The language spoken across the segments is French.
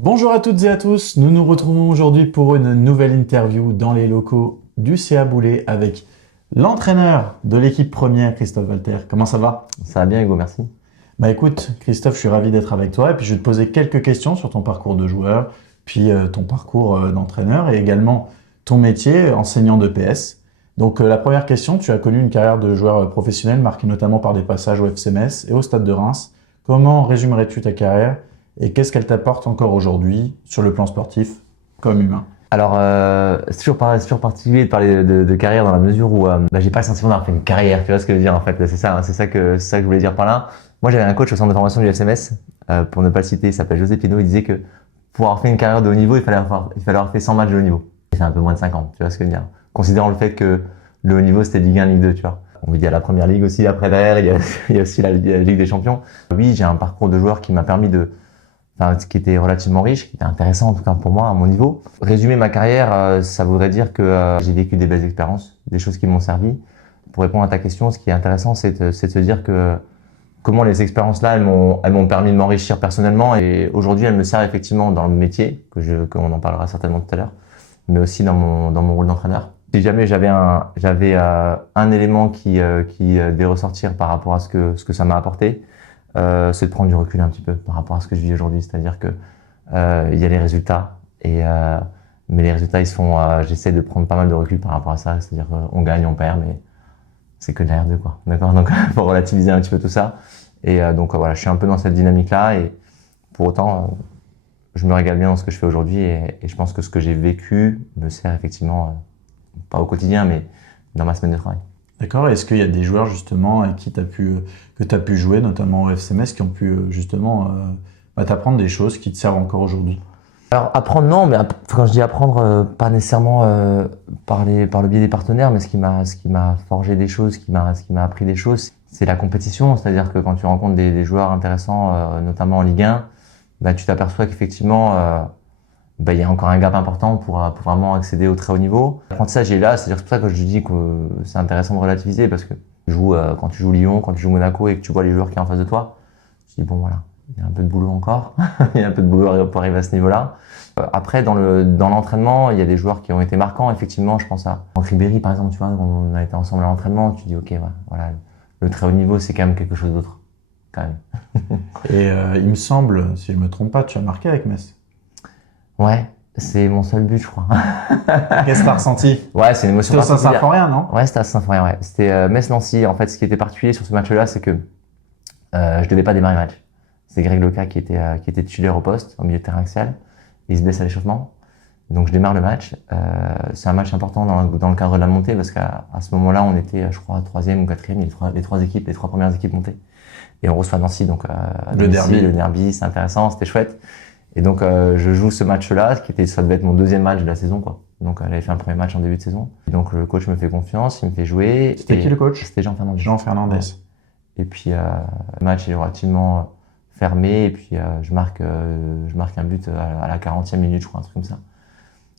Bonjour à toutes et à tous, nous nous retrouvons aujourd'hui pour une nouvelle interview dans les locaux du CA Boulay avec l'entraîneur de l'équipe première, Christophe Walter. Comment ça va? Ça va bien, Hugo, merci. Bah écoute, Christophe, je suis ravi d'être avec toi et puis je vais te poser quelques questions sur ton parcours de joueur, puis ton parcours d'entraîneur et également ton métier, enseignant de PS. Donc la première question, tu as connu une carrière de joueur professionnel marquée notamment par des passages au FC Metz et au Stade de Reims. Comment résumerais-tu ta carrière et qu'est-ce qu'elle t'apporte encore aujourd'hui sur le plan sportif comme humain? Alors, c'est toujours particulier de parler de carrière dans la mesure où j'ai pas le sentiment d'avoir fait une carrière, tu vois ce que je veux dire en fait. C'est ça, c'est ça que je voulais dire par là. Moi, j'avais un coach au centre de formation du FCMS, pour ne pas le citer, il s'appelle José Pino, il disait que pour avoir fait une carrière de haut niveau, il fallait avoir fait 100 matchs de haut niveau. J'ai fait un peu moins de 50, tu vois ce que je veux dire. Considérant le fait que le haut niveau, c'était Ligue 1, Ligue 2, tu vois. On dit à la première ligue aussi, après derrière, il y a aussi la Ligue des Champions. Oui, j'ai un parcours de joueur qui m'a permis qui était relativement riche, qui était intéressant en tout cas pour moi à mon niveau. Résumer ma carrière, ça voudrait dire que j'ai vécu des belles expériences, des choses qui m'ont servi. Pour répondre à ta question, ce qui est intéressant, c'est de se dire que comment les expériences-là, elles m'ont permis de m'enrichir personnellement et aujourd'hui, elles me servent effectivement dans le métier, qu'on en parlera certainement tout à l'heure, mais aussi dans mon rôle d'entraîneur. Si jamais j'avais un élément qui devait ressortir par rapport à ce que ça m'a apporté, c'est de prendre du recul un petit peu par rapport à ce que je vis aujourd'hui. C'est-à-dire que il y a les résultats, mais les résultats, j'essaie de prendre pas mal de recul par rapport à ça. C'est-à-dire qu'on gagne, on perd, mais c'est que de la R2, quoi. D'accord? Donc, faut relativiser un petit peu tout ça. Donc, voilà, je suis un peu dans cette dynamique-là et pour autant, je me régale bien dans ce que je fais aujourd'hui et je pense que ce que j'ai vécu me sert effectivement, pas au quotidien, mais dans ma semaine de travail. D'accord. Est-ce qu'il y a des joueurs justement avec qui que tu as pu jouer, notamment au FC Metz, qui ont pu justement t'apprendre des choses qui te servent encore aujourd'hui? Alors apprendre non, mais quand je dis apprendre, pas nécessairement par le biais des partenaires, mais ce qui m'a forgé des choses, ce qui m'a appris des choses, c'est la compétition. C'est-à-dire que quand tu rencontres des joueurs intéressants, notamment en Ligue 1, tu t'aperçois qu'effectivement il y a encore un gap important pour vraiment accéder au très haut niveau. L'apprentissage est là, c'est-à-dire c'est pour ça que je dis que c'est intéressant de relativiser parce que quand tu joues Lyon, quand tu joues Monaco et que tu vois les joueurs qui sont en face de toi, tu te dis bon voilà, il y a un peu de boulot encore, il y a un peu de boulot pour arriver à ce niveau-là. Après dans l'entraînement, il y a des joueurs qui ont été marquants effectivement, je pense à Franck Ribéry par exemple, tu vois, on a été ensemble à l'entraînement, tu dis OK, voilà, le très haut niveau c'est quand même quelque chose d'autre quand même. Et il me semble, si je me trompe pas, tu as marqué avec Metz. Ouais, c'est mon seul but, je crois. Qu'est-ce que tu as ressenti? Ouais, c'est une émotion C'était au particulière. Saint-Symphorien, non? Ouais, c'était à Saint-Symphorien, ouais. C'était Metz-Nancy. En fait, ce qui était particulier sur ce match-là, c'est que je devais pas démarrer le match. C'est Greg Leca qui était titulaire au poste, au milieu de terrain axial. Il se blesse à l'échauffement. Donc je démarre le match. C'est un match important dans le cadre de la montée parce qu'à ce moment-là, on était, je crois, 3e ou 4e. Les trois premières équipes montées. Et on reçoit Nancy, donc Le derby, c'est intéressant, c'était chouette. Et donc je joue ce match-là, ça devait être mon deuxième match de la saison, quoi. Donc elle avait fait un premier match en début de saison. Et donc le coach me fait confiance, il me fait jouer. C'était qui le coach? C'était Jean Fernandez. Jean Fernandez. Ouais. Et puis le match est relativement fermé et puis je marque un but à la 40e minute, je crois, un truc comme ça.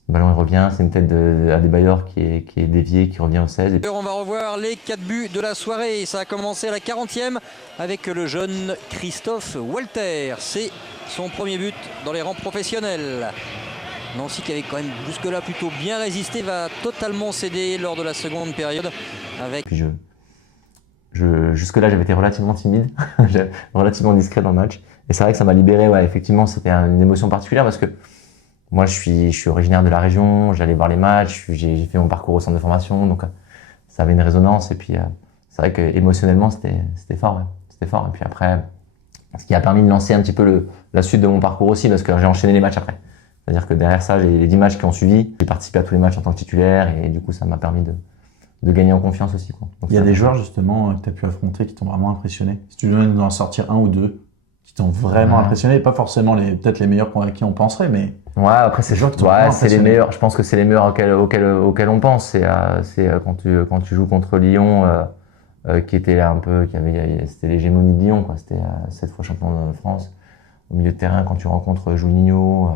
Le ballon il revient, c'est une tête d'Adebayor qui est déviée, qui revient au 16. Et on va revoir les 4 buts de la soirée. Ça a commencé à la 40e avec le jeune Christophe Walter. C'est son premier but dans les rangs professionnels. Nancy qui avait quand même jusque-là plutôt bien résisté va totalement céder lors de la seconde période. Puis jusque-là j'avais été relativement timide, relativement discret dans le match. Et c'est vrai que ça m'a libéré, ouais, effectivement c'était une émotion particulière parce que moi, je suis originaire de la région, j'allais voir les matchs, j'ai fait mon parcours au centre de formation, donc ça avait une résonance. Et puis, c'est vrai que émotionnellement, c'était fort, ouais. C'était fort. Et puis après, ce qui a permis de lancer un petit peu la suite de mon parcours aussi, parce que j'ai enchaîné les matchs après. C'est-à-dire que derrière ça, j'ai les 10 matchs qui ont suivi. J'ai participé à tous les matchs en tant que titulaire, et du coup, ça m'a permis de gagner en confiance aussi, quoi. Donc, il y a des joueurs justement que tu as pu affronter qui t'ont vraiment impressionné. Si tu devais nous en sortir un ou deux qui t'ont vraiment impressionné, pas forcément peut-être les meilleurs à qui on penserait, mais ouais, après c'est les meilleurs. Je pense que c'est les meilleurs auxquels on pense. C'est quand tu joues contre Lyon, c'était l'hégémonie de Lyon, quoi. C'était 7 fois champion de France. Au milieu de terrain, quand tu rencontres Juninho,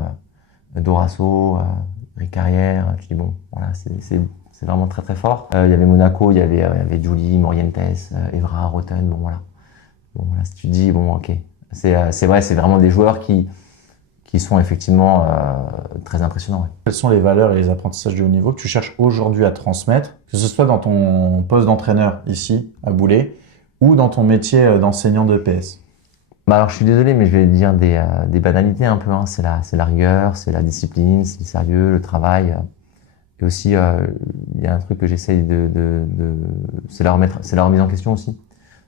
Dorasso, Rick Carrière, tu dis bon, voilà, c'est vraiment très très fort. Il y avait Monaco, il y avait Juli, Morientes, Evra, Roten, bon voilà. Bon voilà, si tu dis bon ok, c'est vrai, c'est vraiment des joueurs qui qui sont effectivement très impressionnants. Ouais. Quelles sont les valeurs et les apprentissages de haut niveau que tu cherches aujourd'hui à transmettre, que ce soit dans ton poste d'entraîneur ici, à Boulay, ou dans ton métier d'enseignant de PS? Bah alors je suis désolé, mais je vais dire des banalités un peu. Hein. C'est la rigueur, c'est la discipline, c'est le sérieux, le travail. Et aussi, il y a un truc que j'essaye c'est la remise en question aussi.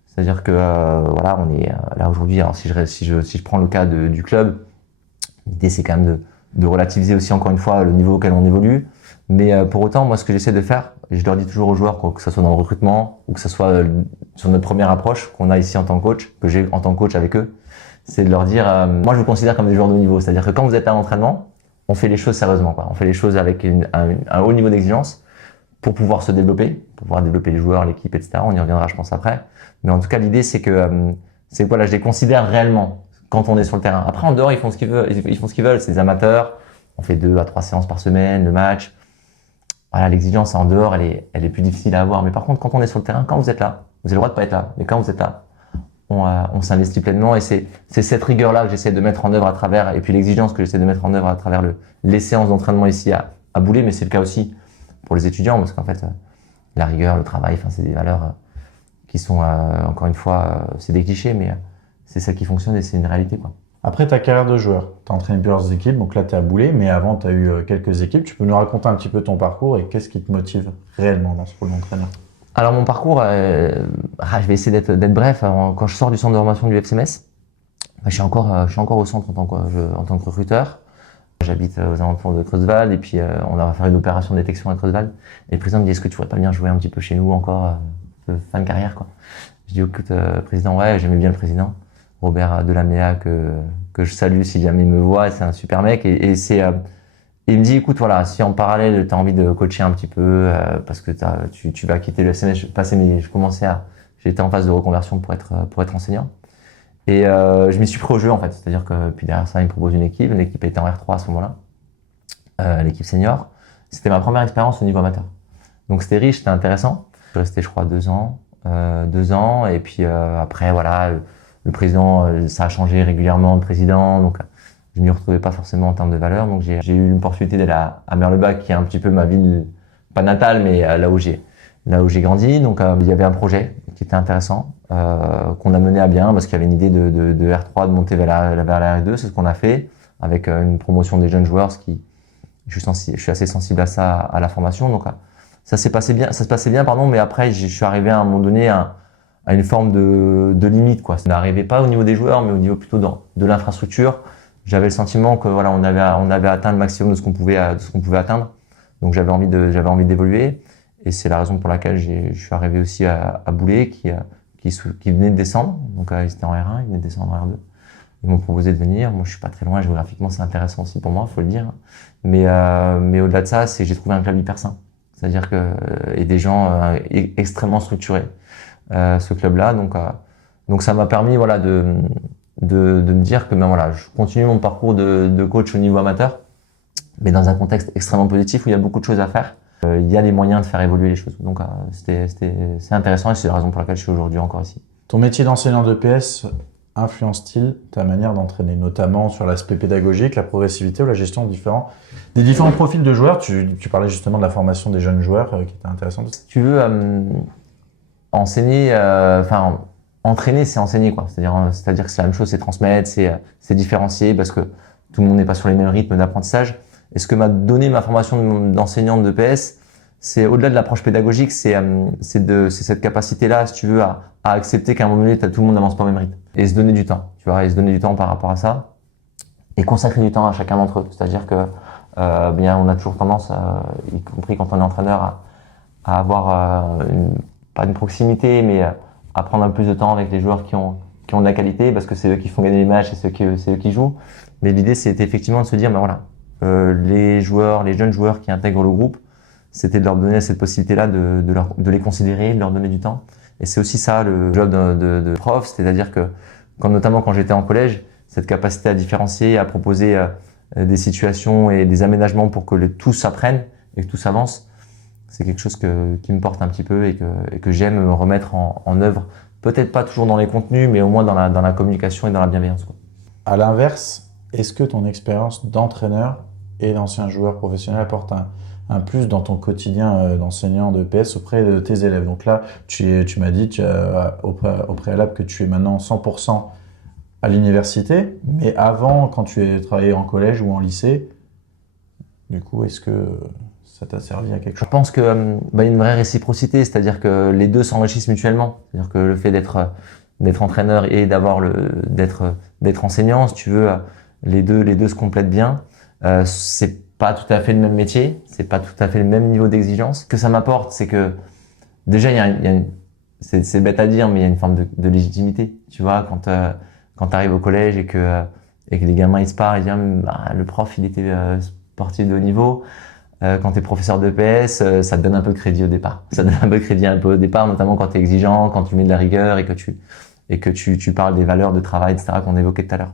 C'est-à-dire que voilà, on est là aujourd'hui. Alors si je prends le cas du club, l'idée c'est quand même de relativiser aussi encore une fois le niveau auquel on évolue. Mais pour autant, moi ce que j'essaie de faire, et je leur dis toujours aux joueurs, que ce soit dans le recrutement ou que ce soit sur notre première approche qu'on a ici en tant que coach, que j'ai en tant que coach avec eux, c'est de leur dire, moi je vous considère comme des joueurs de haut niveau. C'est-à-dire que quand vous êtes à l'entraînement, on fait les choses sérieusement, quoi. On fait les choses avec un haut niveau d'exigence pour pouvoir se développer, pour pouvoir développer les joueurs, l'équipe, etc. On y reviendra, je pense, après. Mais en tout cas, l'idée, c'est que, voilà, je les considère réellement quand on est sur le terrain. Après, en dehors, ils font ce qu'ils veulent. Ils font ce qu'ils veulent. C'est des amateurs. On fait 2 à 3 séances par semaine, le match. Voilà, l'exigence en dehors, elle est plus difficile à avoir. Mais par contre, quand on est sur le terrain, quand vous êtes là, vous avez le droit de pas être là. Mais quand vous êtes là, on s'investit pleinement et c'est cette rigueur-là que j'essaie de mettre en œuvre à travers, et puis l'exigence que j'essaie de mettre en œuvre à travers les séances d'entraînement ici à Boulay, mais c'est le cas aussi pour les étudiants, parce qu'en fait, la rigueur, le travail, enfin, c'est des valeurs qui sont, encore une fois, c'est des clichés, mais c'est ça qui fonctionne et c'est une réalité, quoi. Après ta carrière de joueur, tu as entraîné plusieurs équipes, donc là tu es à Boulay, mais avant tu as eu quelques équipes. Tu peux nous raconter un petit peu ton parcours et qu'est-ce qui te motive réellement dans ce rôle d'entraîneur? Alors mon parcours, je vais essayer d'être bref. Alors, quand je sors du centre de formation du FCMS, je suis encore au centre en tant que recruteur. J'habite aux alentours de Creusval et puis on va faire une opération de détection à Creusval. Et le président me dit, est-ce que tu voudrais pas bien jouer un petit peu chez nous encore, fin de carrière, quoi. Je dis, écoute, président, ouais, j'aimais bien le président, Robert Delaméa, que je salue si jamais il me voit, c'est un super mec. Et il me dit, écoute, voilà, si en parallèle tu as envie de coacher un petit peu, parce que tu vas quitter le FCMS, j'étais en phase de reconversion pour être enseignant. Et je m'y suis pris au jeu en fait, c'est-à-dire que puis derrière ça, il me propose une équipe. L'équipe était en R3 à ce moment-là, l'équipe senior. C'était ma première expérience au niveau amateur. Donc c'était riche, c'était intéressant. Je suis resté, je crois, 2 ans. 2 ans, et puis après, voilà, le président, ça a changé régulièrement, le président, donc je m'y retrouvais pas forcément en termes de valeur. Donc j'ai eu l'opportunité d'aller à Merlebach, qui est un petit peu ma ville, pas natale, mais là où j'ai grandi. Donc il y avait un projet qui était intéressant, qu'on a mené à bien, parce qu'il y avait une idée de R3 de monter vers la R2. C'est ce qu'on a fait avec une promotion des jeunes joueurs, je suis assez sensible à ça, à la formation. Donc ça se passait bien, mais après je suis arrivé à un moment donné à une forme de limite, quoi. Ça n'arrivait pas au niveau des joueurs, mais au niveau plutôt de l'infrastructure. J'avais le sentiment que voilà, on avait atteint le maximum de ce qu'on pouvait atteindre. Donc j'avais envie d'évoluer, et c'est la raison pour laquelle je suis arrivé aussi à Boulay, qui venait de descendre. Donc ils étaient en R1, ils venaient de descendre en R2. Ils m'ont proposé de venir. Moi, je suis pas très loin géographiquement, c'est intéressant aussi pour moi, faut le dire. Mais au-delà de ça, j'ai trouvé un club hyper sain. C'est-à-dire et des gens extrêmement structurés, ce club-là. Donc ça m'a permis, voilà, de me dire que voilà, je continue mon parcours de coach au niveau amateur, mais dans un contexte extrêmement positif où il y a beaucoup de choses à faire. Il y a les moyens de faire évoluer les choses. Donc c'est intéressant, et c'est la raison pour laquelle je suis aujourd'hui encore ici. Ton métier d'enseignant de PS influence-t-il ta manière d'entraîner, notamment sur l'aspect pédagogique, la progressivité ou la gestion des différents profils de joueurs? Tu parlais justement de la formation des jeunes joueurs qui était intéressante. Si tu veux enseigner, entraîner, c'est enseigner, quoi. C'est-à-dire que c'est la même chose, c'est transmettre, c'est différencier, parce que tout le monde n'est pas sur les mêmes rythmes d'apprentissage. Et ce que m'a donné ma formation d'enseignante de PS, c'est au-delà de l'approche pédagogique, c'est cette capacité-là, si tu veux, à accepter qu'à un moment donné, tout le monde n'avance pas au même rythme. Et se donner du temps, tu vois, et se donner du temps par rapport à ça. Et consacrer du temps à chacun d'entre eux. C'est-à-dire que, on a toujours tendance, y compris quand on est entraîneur, à avoir pas une proximité, mais à prendre un peu plus de temps avec les joueurs qui ont de la qualité, parce que c'est eux qui font gagner les matchs et c'est eux qui jouent. Mais l'idée, c'était effectivement de se dire, les jeunes joueurs qui intègrent le groupe, c'était de leur donner cette possibilité-là de les considérer, de leur donner du temps. Et c'est aussi ça le job de prof, c'est-à-dire que notamment quand j'étais en collège, cette capacité à différencier, à proposer des situations et des aménagements pour que tous apprennent et que tous avancent, c'est quelque chose qui me porte un petit peu et que j'aime me remettre en œuvre. Peut-être pas toujours dans les contenus, mais au moins dans la communication et dans la bienveillance, quoi. À l'inverse, est-ce que ton expérience d'entraîneur et d'ancien joueur professionnel apporte un plus dans ton quotidien d'enseignant de PS auprès de tes élèves? Donc là, tu m'as dit au préalable que tu es maintenant 100% à l'université, mais avant, quand tu as travaillé en collège ou en lycée, du coup, est-ce que ça t'a servi à quelque Je chose? pense que y a une vraie réciprocité, c'est-à-dire que les deux s'enrichissent mutuellement. C'est-à-dire que le fait d'être entraîneur et d'être enseignant, si tu veux, les deux se complètent bien. C'est pas tout à fait le même métier, c'est pas tout à fait le même niveau d'exigence. Ce que ça m'apporte, c'est que déjà c'est bête à dire, mais il y a une forme de légitimité. Tu vois, quand tu arrives au collège et que les gamins ils se parlent, ils disent le prof il était sportif de haut niveau. Quand tu es professeur de PS, ça te donne un peu de crédit au départ. Ça te donne un peu de crédit notamment quand tu es exigeant, quand tu mets de la rigueur et que tu parles des valeurs de travail, etc. qu'on évoquait tout à l'heure.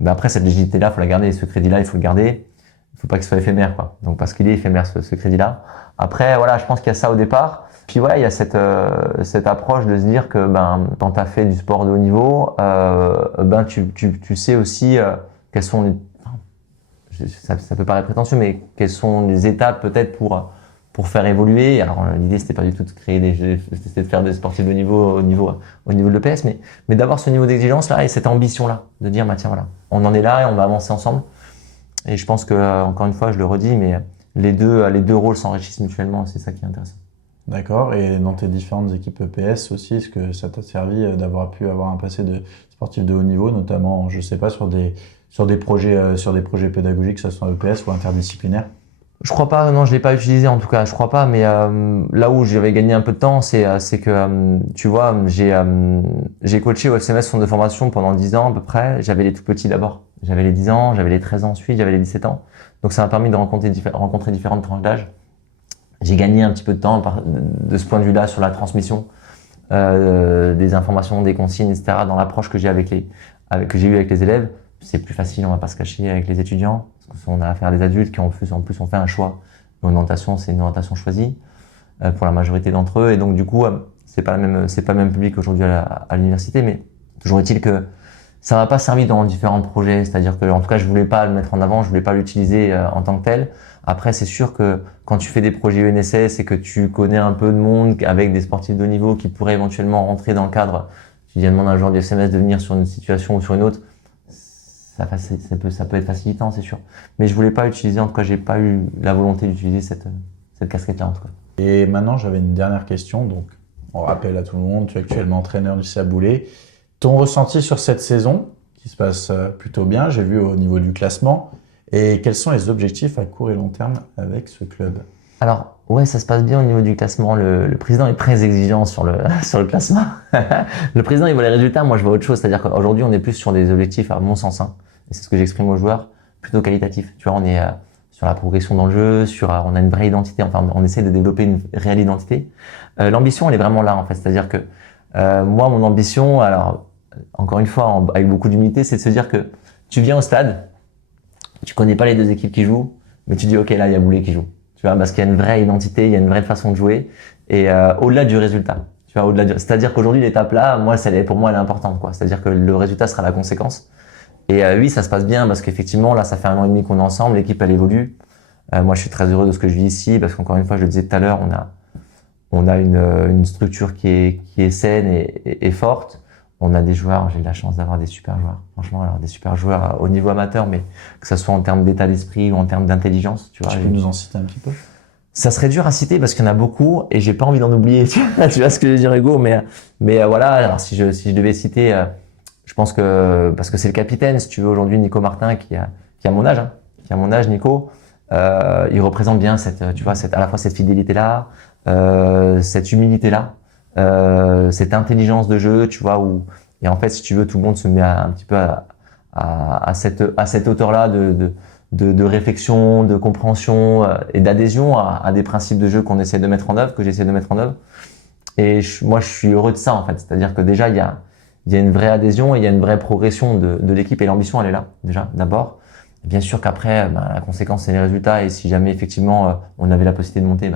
Mais après, cette légitimité-là, faut la garder. Ce crédit-là, il faut le garder. Il faut pas qu'il soit éphémère, quoi. Donc, parce qu'il est éphémère, ce crédit-là. Après, voilà, je pense qu'il y a ça au départ. Puis voilà, il y a cette approche de se dire que, quand tu as fait du sport de haut niveau, tu sais aussi quelles sont ça peut paraître prétentieux, mais quelles sont les étapes peut-être pour faire évoluer. Alors l'idée c'était pas du tout de créer c'était de faire des sportifs de niveau au niveau de l'EPS, mais d'avoir ce niveau d'exigence là et cette ambition là, de dire tiens voilà, on en est là et on va avancer ensemble. Et je pense que encore une fois, je le redis, mais les deux rôles s'enrichissent mutuellement, c'est ça qui est intéressant. D'accord. Et dans tes différentes équipes EPS aussi, est-ce que ça t'a servi d'avoir pu avoir un passé de sportif de haut niveau, notamment, je sais pas, sur des projets pédagogiques, que ce soit EPS ou interdisciplinaires? Je crois pas, non, je l'ai pas utilisé en tout cas, je crois pas, mais là où j'avais gagné un peu de temps, c'est que tu vois, j'ai coaché au FCMS centre de formation pendant 10 ans à peu près. J'avais les tout petits d'abord. J'avais les 10 ans, j'avais les 13 ans ensuite, j'avais les 17 ans. Donc ça m'a permis de rencontrer différentes tranches d'âge. J'ai gagné un petit peu de temps de ce point de vue-là sur la transmission des informations, des consignes, etc. dans l'approche que j'ai que j'ai eu avec les élèves. C'est plus facile, on va pas se cacher avec les étudiants. Parce qu'on a affaire à des adultes qui en plus ont fait un choix. Une orientation, c'est une orientation choisie pour la majorité d'entre eux. Et donc du coup, c'est pas le même public aujourd'hui à l'université, mais toujours est-il que ça m'a pas servi dans différents projets. C'est-à-dire que, en tout cas, je voulais pas le mettre en avant, je voulais pas l'utiliser en tant que tel. Après, c'est sûr que quand tu fais des projets UNSS et que tu connais un peu de monde avec des sportifs de haut niveau qui pourraient éventuellement rentrer dans le cadre, tu viens demander à un joueur du FCMS de venir sur une situation ou sur une autre, ça peut être facilitant, c'est sûr. Mais je voulais pas utiliser, en tout cas, j'ai pas eu la volonté d'utiliser cette casquette-là, en tout cas. Et maintenant, j'avais une dernière question. Donc, on rappelle à tout le monde, tu es actuellement entraîneur du Saboulé. Ton ressenti sur cette saison, qui se passe plutôt bien, j'ai vu au niveau du classement. Et quels sont les objectifs à court et long terme avec ce club? Alors, ouais, ça se passe bien au niveau du classement. Le président est très exigeant sur le classement. Le président, il voit les résultats. Moi, je vois autre chose. C'est-à-dire qu'aujourd'hui, on est plus sur des objectifs, à mon sens, et c'est ce que j'exprime aux joueurs, plutôt qualitatifs. Tu vois, on est sur la progression dans le jeu, on a une vraie identité. Enfin, on essaie de développer une réelle identité. L'ambition, elle est vraiment là, en fait. C'est-à-dire que moi, mon ambition, alors, encore une fois, avec beaucoup d'humilité, c'est de se dire que tu viens au stade, tu connais pas les deux équipes qui jouent, mais tu dis, OK, là, il y a Boulay qui joue. Tu vois, parce qu'il y a une vraie identité, il y a une vraie façon de jouer, et au-delà du résultat. Tu vois, c'est-à-dire qu'aujourd'hui, l'étape là, pour moi, elle est importante, quoi. C'est-à-dire que le résultat sera la conséquence. Et oui, ça se passe bien parce qu'effectivement, là, ça fait 1 an et demi qu'on est ensemble, l'équipe, elle évolue. Moi, je suis très heureux de ce que je vis ici parce qu'encore une fois, je le disais tout à l'heure, on a une structure qui est saine et forte. On a des joueurs, j'ai de la chance d'avoir des super joueurs. Franchement, alors des super joueurs au niveau amateur, mais que ça soit en termes d'état d'esprit ou en termes d'intelligence, tu vois. Tu peux nous en citer un petit peu? Ça serait dur à citer parce qu'il y en a beaucoup et j'ai pas envie d'en oublier. Tu vois ce que je veux dire, Hugo, mais voilà. Alors si je devais citer, je pense que parce que c'est le capitaine, si tu veux aujourd'hui, Nico Martin, qui a mon âge, Nico, il représente bien à la fois cette fidélité là, cette humilité là. Cette intelligence de jeu, tu vois, et en fait, si tu veux, tout le monde se met un petit peu à cette hauteur-là de réflexion, de compréhension et d'adhésion à des principes de jeu qu'on essaie de mettre en œuvre, que j'essaie de mettre en œuvre. Et moi, je suis heureux de ça, en fait. C'est-à-dire que déjà, il y a une vraie adhésion et il y a une vraie progression de l'équipe et l'ambition, elle est là, déjà, d'abord. Et bien sûr qu'après, la conséquence, c'est les résultats et si jamais, effectivement, on avait la possibilité de monter,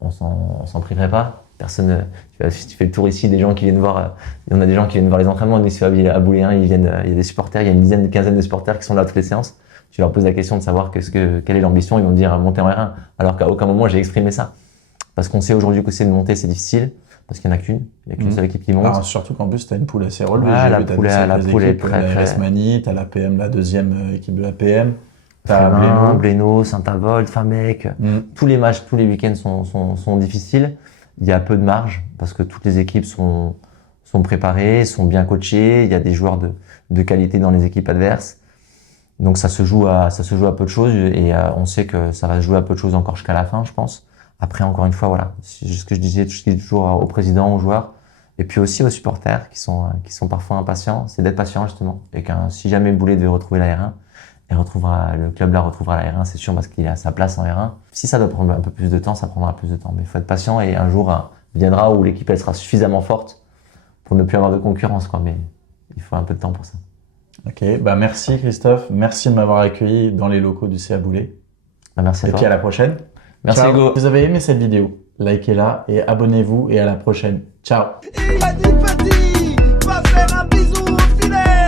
on s'en priverait pas. Personne, si tu fais le tour ici, des gens qui viennent voir, on a des gens qui viennent voir les entraînements, ici à Bouléen, il y a des supporters, il y a une quinzaine de supporters qui sont là à toutes les séances. Tu leur poses la question de savoir quelle est l'ambition, ils vont te dire monter en R1, alors qu'à aucun moment j'ai exprimé ça. Parce qu'on sait aujourd'hui que c'est de monter, c'est difficile, parce qu'il n'y en a qu'une, il n'y a qu'une seule équipe qui monte. Alors, surtout qu'en plus, tu as une poule assez relevée. Ah, J'ai vu, la poule est très, la très... RS Mani, tu as la PM, la deuxième équipe de la PM. Tu as Frémin, Blénaud, Saint-Avold, Famec. Tous les matchs, tous les week-ends sont difficiles. Il y a peu de marge parce que toutes les équipes sont préparées, sont bien coachées. Il y a des joueurs de qualité dans les équipes adverses. Donc ça se joue à peu de choses et on sait que ça va se jouer à peu de choses encore jusqu'à la fin, je pense. Après, encore une fois, voilà, c'est ce que je dis toujours au président, aux joueurs, et puis aussi aux supporters qui sont parfois impatients, c'est d'être patient justement. Et si jamais Boulet devait retrouver la R1, le club la retrouvera la R1, c'est sûr, parce qu'il a sa place en R1. Si ça doit prendre un peu plus de temps, ça prendra plus de temps. Mais il faut être patient et un jour viendra où l'équipe elle sera suffisamment forte pour ne plus avoir de concurrence, quoi. Mais il faut un peu de temps pour ça. Ok, bah merci Christophe, merci de m'avoir accueilli dans les locaux du CA Boulet. Bah, merci à toi. Et puis à la prochaine. Merci Ciao. Hugo. Si vous avez aimé cette vidéo, likez-la et abonnez-vous et à la prochaine. Ciao. Il m'a dit petit, va faire un bisou au filet.